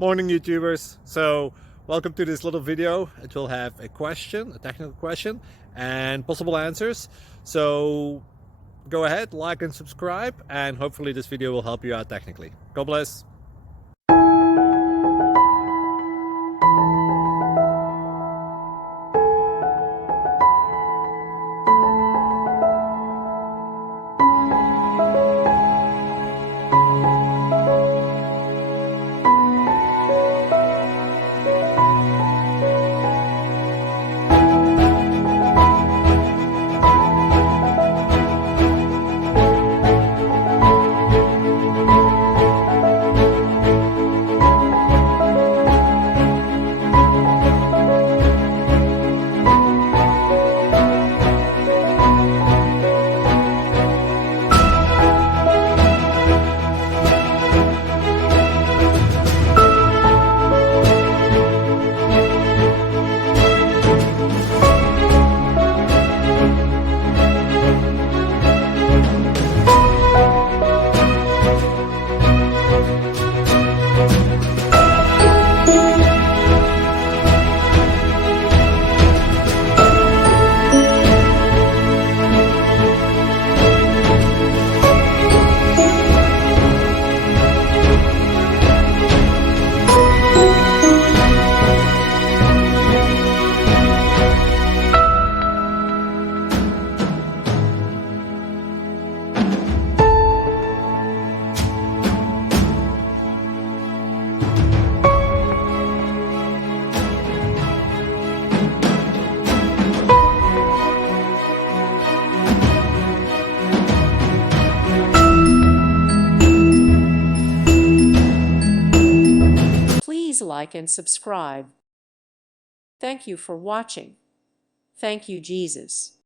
Morning YouTubers. So welcome to this little video. It will have a question, a technical question, and possible answers. So go ahead, like and subscribe, and hopefully this video will help you out technically. God bless. Please like and subscribe. Thank you for watching. Thank you, Jesus.